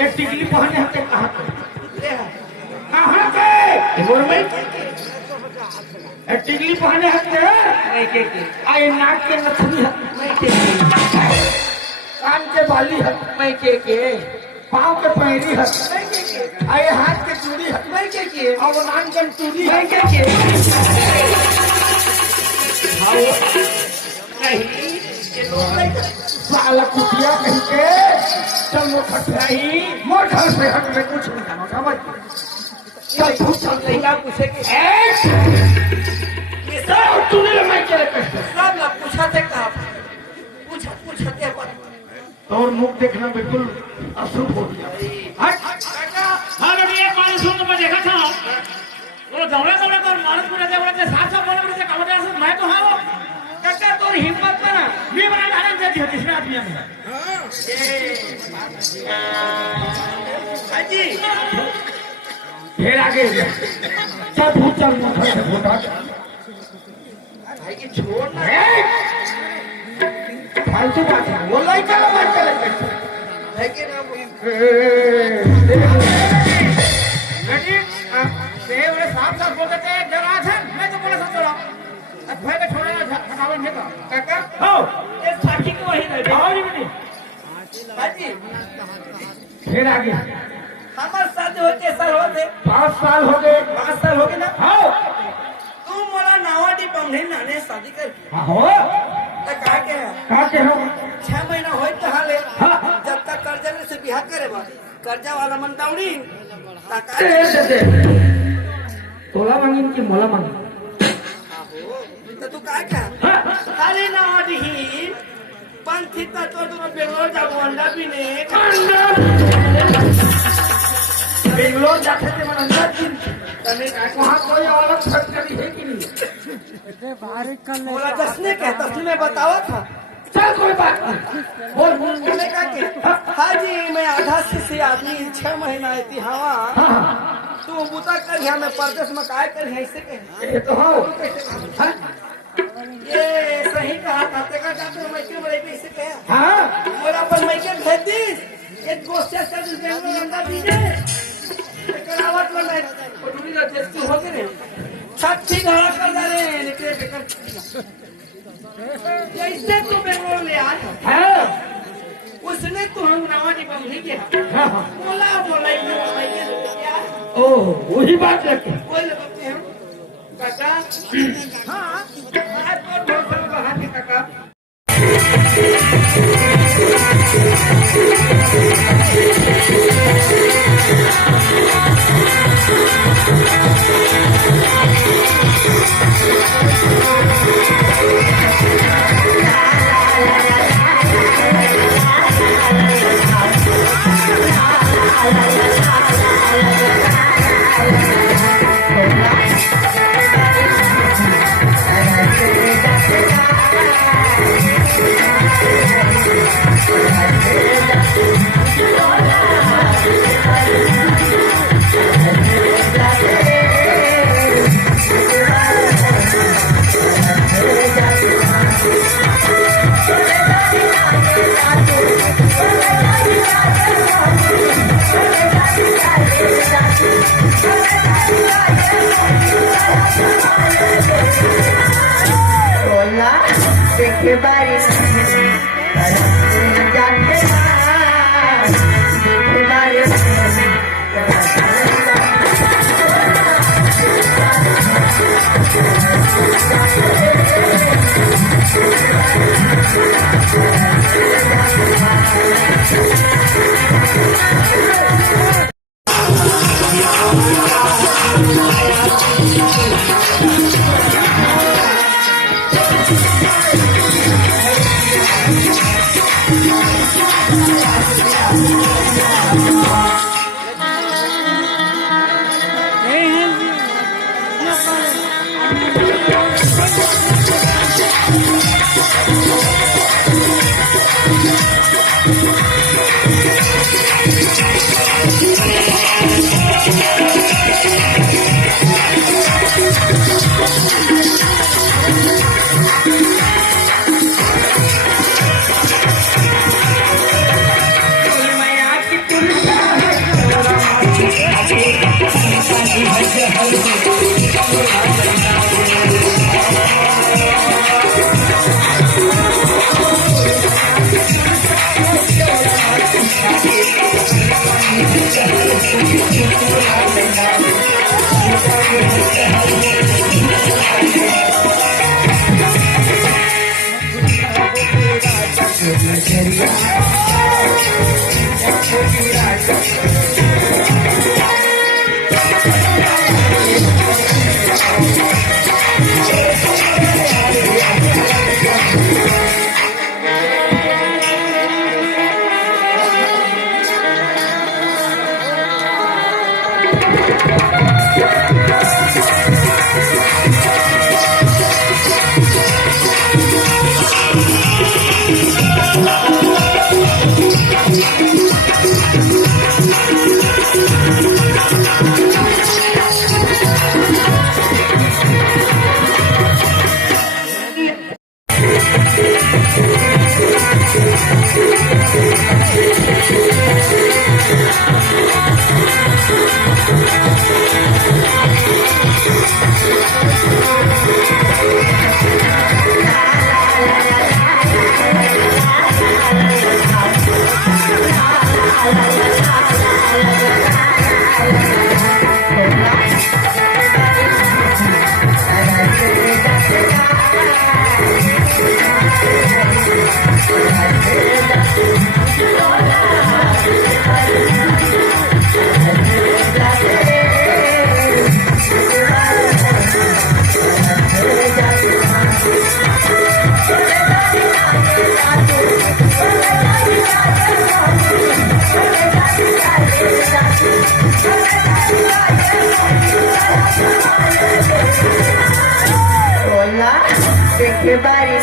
एक टिकली पहने हते कहाँ के बोल में एक टिकली पहने हते नहीं के आए नाक के नथनी नहीं के कान के बाली है नहीं के पाँव के पैरी है नहीं के आए हाथ के चूड़ी है नहीं के और वो नान के चूड़ी है नहीं के नहीं ये लोग नहीं साला कुटिया कहीं के चल मोर घर से हट में कुछ नहीं जाना समझ चल तू चल लड़का पूछे कि ये सब तूने मैं तेरे पे सब लोग पूछते कहा पूछते पर और मुख देखना बिल्कुल अशुभ हो गया हट हाँ बेटी एक बार सुन मैं देखा था वो दौड़े दौड़े तो मालूम पूरे बोले साफ साफ बोले मुझे कमरे से मैं तो हाँ काका तोर हिम्मत ना भी बना डाले दे दिया तीसरे आदमी में हाजी फिर आगे चल भूत चल मोर घर से भूता भाई की छोड़ ना फालतू बात है वो लड़का का बात करे है कि ना बेटी ये बोले साफ साफ बोलते थे डरा था मैं तो बोला सब चलो अब भाई का छोड़ा ना थकावन है काका हो ये साथी को वही रहे आओ जी बेटी हाजी फिर आगे हमारे साथ होते सर होते 5 साल हो गए 5 साल हो गए ना हाँ तू मोला नावाडी पमने नाने शादी कर हो तो कहा के है कहा के हो 6 महीना होई तहा ले हाँ। जब तक कर्जा से बियाह करे बा कर्जा वाला मन दौड़ी दे तोला मांगिन की मोला मांगिन तो तू काय का खाली नावाडी ही पंथी तो बेंगलोर जाबो अंडा भी ने बेंगलोर जाते थे मन अंदर दिन तने वहाँ कोई अलग फैक्ट्री है कि नहीं बोला दसने क्या दसने में बतावा था चल कोई बात नहीं बोल बोल मैंने कहा कि हाजी मैं आधा से आदमी 6 महीना आई हवा हाँ तू बुता कर यहाँ में परदेश में काय कर ऐसे के ये तो हाँ हाँ? ये सही कहा था तेरा जाते मैं क्यों बड़े पैसे कहा हाँ मोरा पर मैं क्या भेज दी एक गोश्त कर दे बेंगलोर अंदर दीजिए करावट वाला पटुरी का टेस्ट हो गए छठी घड़ा कर दे निकले बेकर जैसे तू बेंगलोर ले आया हाँ उसने तो हम नवाडी बम नहीं किया हाँ बोला क्या ओह वही बात रखे बोल लगते हैं काका हाँ आज और बहुत सब बाहर के काका देखे बारिश देखे बारिश मैं आपकी Everybody